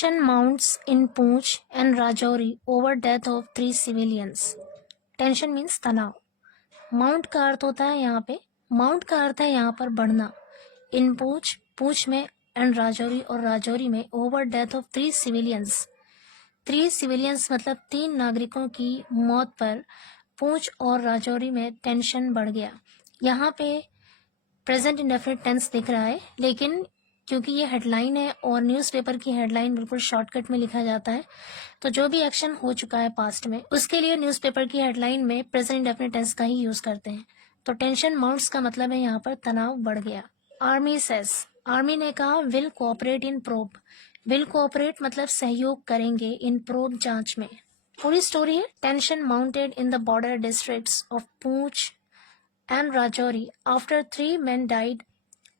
Tension mounts in Poonch and Rajouri over death of 3 civilians. Tension means तनाव. Mount का अर्थ होता है यहाँ पे, माउंट का अर्थ है यहाँ पर बढ़ना. इन पूंछ, पूंछ में, एंड राजौरी और राजौरी में, over death of 3 civilians. 3 civilians मतलब 3 नागरिकों की मौत पर पूंछ और राजौरी में टेंशन बढ़ गया. यहाँ पे प्रेजेंट इंडेफिनिट टेंस दिख रहा है, लेकिन क्योंकि ये हेडलाइन है और न्यूज़पेपर की हेडलाइन बिल्कुल शॉर्टकट में लिखा जाता है, तो जो भी एक्शन हो चुका है पास्ट में उसके लिए न्यूज़पेपर की हेडलाइन में प्रेजेंट इंडेफिनिट टेंस का ही यूज करते हैं. तो टेंशन माउंट्स का मतलब है यहाँ पर तनाव बढ़ गया. आर्मी सेस, आर्मी ने कहा will cooperate in probe. Will cooperate मतलब सहयोग करेंगे इन प्रोब जांच में. पूरी स्टोरी है. Tension mounted in the border districts of Poonch and Rajouri after 3 men died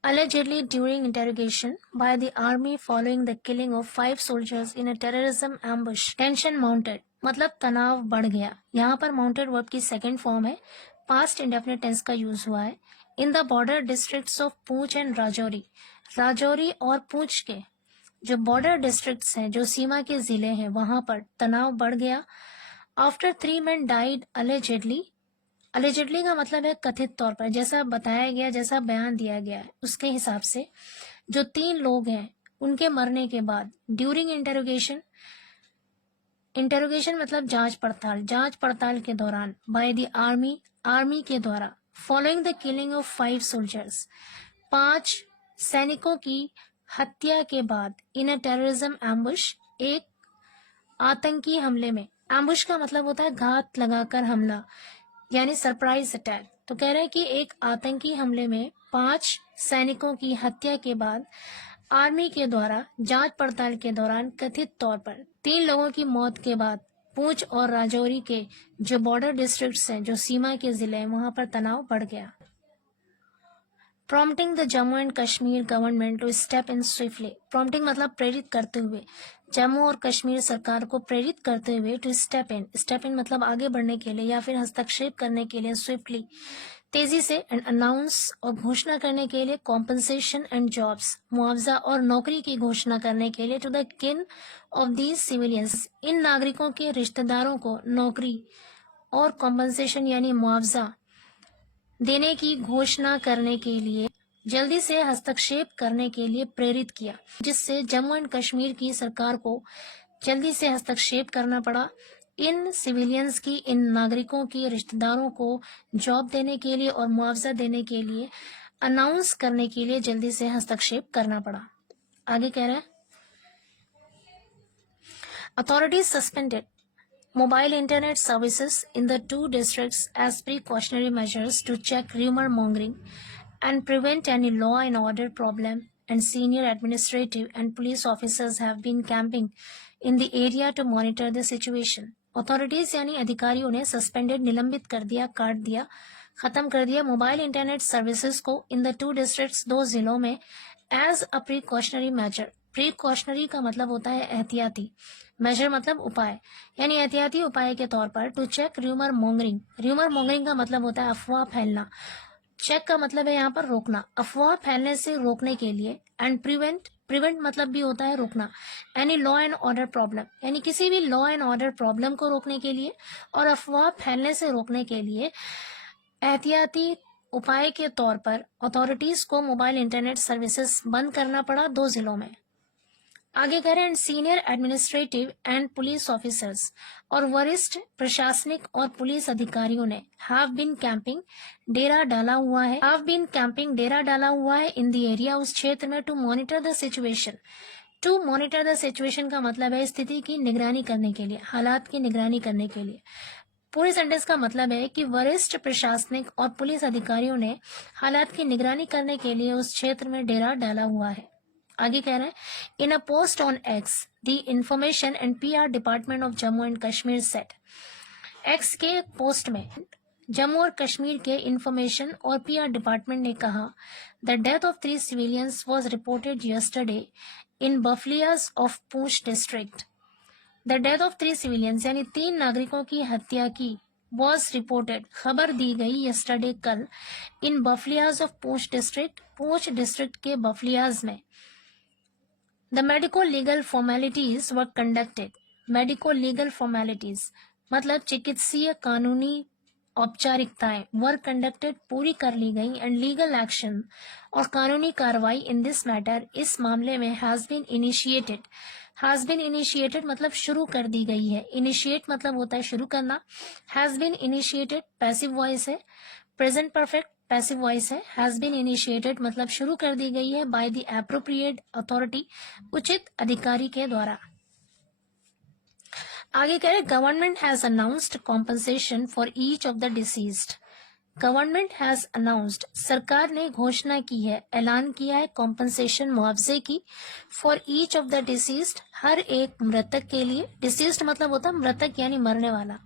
allegedly during interrogation by the army following the killing of 5 soldiers in a terrorism ambush. Tension mounted मतलब तनाव बढ़ गया. यहाँ पर mounted verb की second form है, past indefinite tense का use हुआ है. In the border districts of Poonch and Rajouri, Rajouri और पूंछ के जो बॉर्डर डिस्ट्रिक्ट्स हैं, जो सीमा के जिले हैं, वहां पर तनाव बढ़ गया. After 3 men died allegedly, allegedly का मतलब है कथित तौर पर, जैसा बताया गया, जैसा बयान दिया गया है उसके हिसाब से जो 3 लोग हैं उनके मरने के बाद ड्यूरिंग इंटेरोगेशन, इंटेरोगेशन मतलब जांच पड़ताल, जांच पड़ताल के दौरान, बाय द आर्मी, आर्मी के द्वारा, following the killing of 5 soldiers, 5 सैनिकों की हत्या के बाद, इन अ टेररिज्म एम्बुश, एक आतंकी हमले में. एम्बुश का मतलब होता है घात लगाकर हमला, यानी सरप्राइज अटैक. तो कह रहा है कि एक आतंकी हमले में 5 सैनिकों की हत्या के बाद आर्मी के द्वारा जांच पड़ताल के दौरान कथित तौर पर 3 लोगों की मौत के बाद पूंछ और राजौरी के जो बॉर्डर डिस्ट्रिक्ट्स हैं, जो सीमा के जिले हैं, वहां पर तनाव बढ़ गया. Prompting the Jammu and Kashmir government to step in swiftly. Prompting मतलब प्रेरित करते हुए, जम्मू और कश्मीर सरकार को प्रेरित करते हुए, to step in, step in मतलब आगे बढ़ने के लिए या फिर हस्तक्षेप करने के लिए, स्विफ्टली तेजी से, एंड अनाउंस और घोषणा करने के लिए, कॉम्पनसेशन एंड जॉब्स मुआवजा और नौकरी की घोषणा करने के लिए, टू द किन ऑफ दीज सिविलियंस, इन नागरिकों के रिश्तेदारों को नौकरी और कॉम्पनसेशन यानी मुआवजा देने की घोषणा करने के लिए, जल्दी से हस्तक्षेप करने के लिए प्रेरित किया, जिससे जम्मू एंड कश्मीर की सरकार को जल्दी से हस्तक्षेप करना पड़ा. इन सिविलियंस की, इन नागरिकों की रिश्तेदारों को जॉब देने के लिए और मुआवजा देने के लिए, अनाउंस करने के लिए जल्दी से हस्तक्षेप करना पड़ा. आगे कह रहे हैं authorities suspended mobile internet services in the 2 districts as precautionary measures to check rumor mongering and prevent any law and order problem, and senior administrative and police officers have been camping in the area to monitor the situation. Authorities यानी अधिकारियों ने suspended, निलंबित कर दिया, काट दिया, खत्म कर दिया मोबाइल इंटरनेट सर्विसेज को इन द 2 डिस्ट्रिक्ट्स, 2 जिलों में, as a precautionary measure. Precautionary का मतलब होता है एहतियाती, मेजर मतलब उपाय, यानी एहतियाती उपाय के तौर पर, to check rumour mongering. Rumour mongering का मतलब होता है अफवाह फैलना. चेक का मतलब है यहाँ पर रोकना, अफवाह फैलने से रोकने के लिए. एंड प्रिवेंट, प्रिवेंट मतलब भी होता है रोकना. Any law and order problem, यानी किसी भी लॉ एंड ऑर्डर प्रॉब्लम को रोकने के लिए और अफवाह फैलने से रोकने के लिए एहतियाती उपाय के तौर पर अथॉरिटीज को मोबाइल इंटरनेट सर्विसेज बंद करना पड़ा 2 जिलों में. आगे कह रहे हैं senior administrative and police officers, और वरिष्ठ प्रशासनिक और पुलिस अधिकारियों ने हैव बीन कैंपिंग, डेरा डाला हुआ है, हैव बीन कैंपिंग, डेरा डाला हुआ है इन द एरिया, उस क्षेत्र में, to monitor the situation. To monitor the situation का मतलब है स्थिति की निगरानी करने के लिए, हालात की निगरानी करने के लिए. पूरी सेंटेंस का मतलब है कि वरिष्ठ प्रशासनिक और पुलिस अधिकारियों ने हालात की निगरानी करने के लिए उस क्षेत्र में डेरा डाला हुआ है. आगे कह रहे हैं in a post on X, the information and PR department of Jammu and Kashmir said. X के पोस्ट में जम्मू और कश्मीर के इंफॉर्मेशन और पीआर डिपार्टमेंट ने कहा, the death of 3 civilians was reported yesterday in Bufliaz of Poonch district. The death of 3 civilians यानी 3 नागरिकों की हत्या की, वॉज रिपोर्टेड खबर दी गई, यस्टरडे कल, इन Bufliaz of Poonch district, Poonch district के बफलियाज में, The medico-legal formalities were conducted. Medico-legal formalities मतलब चिकित्सीय कानूनी औपचारिकताएं वर कंडक्टेड पूरी कर ली गई एंड लीगल एक्शन और कानूनी कार्रवाई इन दिस मैटर इस मामले में has been initiated. Has been initiated मतलब शुरू कर दी गई है. इनिशिएट मतलब होता है शुरू करना. Has been initiated passive voice है. प्रेजेंट परफेक्ट पैसिव वॉइस है. हैज बीन इनिशिएटेड मतलब शुरू कर दी गई है बाय द एप्रोप्रिएट अथॉरिटी उचित अधिकारी के द्वारा. आगे कह रहे government has announced compensation for each of the deceased. Government has announced सरकार ने घोषणा की है, ऐलान किया है कॉम्पनसेशन मुआवजे की for each of the deceased हर एक मृतक के लिए. डिसीज्ड मतलब होता है मृतक यानी मरने वाला.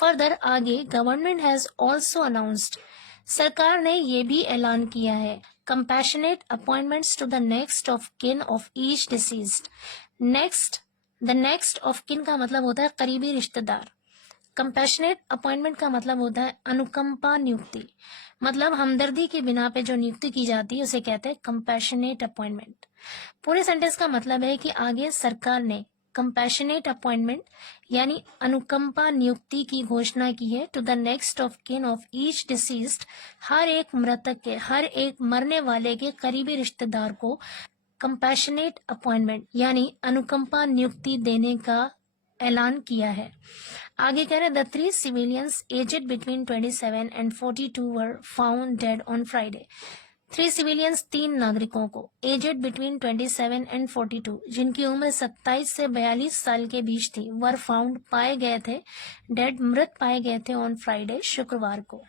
फर्दर आगे गवर्नमेंट हैज ऑल्सो अनाउंस्ड सरकार ने ये भी ऐलान किया है compassionate appointments to the next of kin of each deceased. Next the next of kin का मतलब होता है करीबी रिश्तेदार. कंपैशनेट अपॉइंटमेंट का मतलब होता है अनुकंपा नियुक्ति. मतलब हमदर्दी की बिना पे जो नियुक्ति की जाती है उसे कहते हैं कंपैशनेट अपॉइंटमेंट. पूरे सेंटेंस का मतलब है कि आगे सरकार ने कंपैशनेट अपॉइंटमेंट यानी अनुकंपा नियुक्ति की घोषणा की है to the next of kin of each deceased हर एक मृतक के हर एक मरने वाले के करीबी रिश्तेदार को कंपैशनेट अपॉइंटमेंट यानी अनुकंपा नियुक्ति देने का ऐलान किया है. आगे कह रहे the 3 civilians aged between 27 and 42 were found dead on Friday. 3 civilians 3 नागरिकों को aged between 27 and 42 जिनकी उम्र 27 से 42 साल के बीच थी were found पाए गए थे dead मृत पाए गए थे on Friday शुक्रवार को.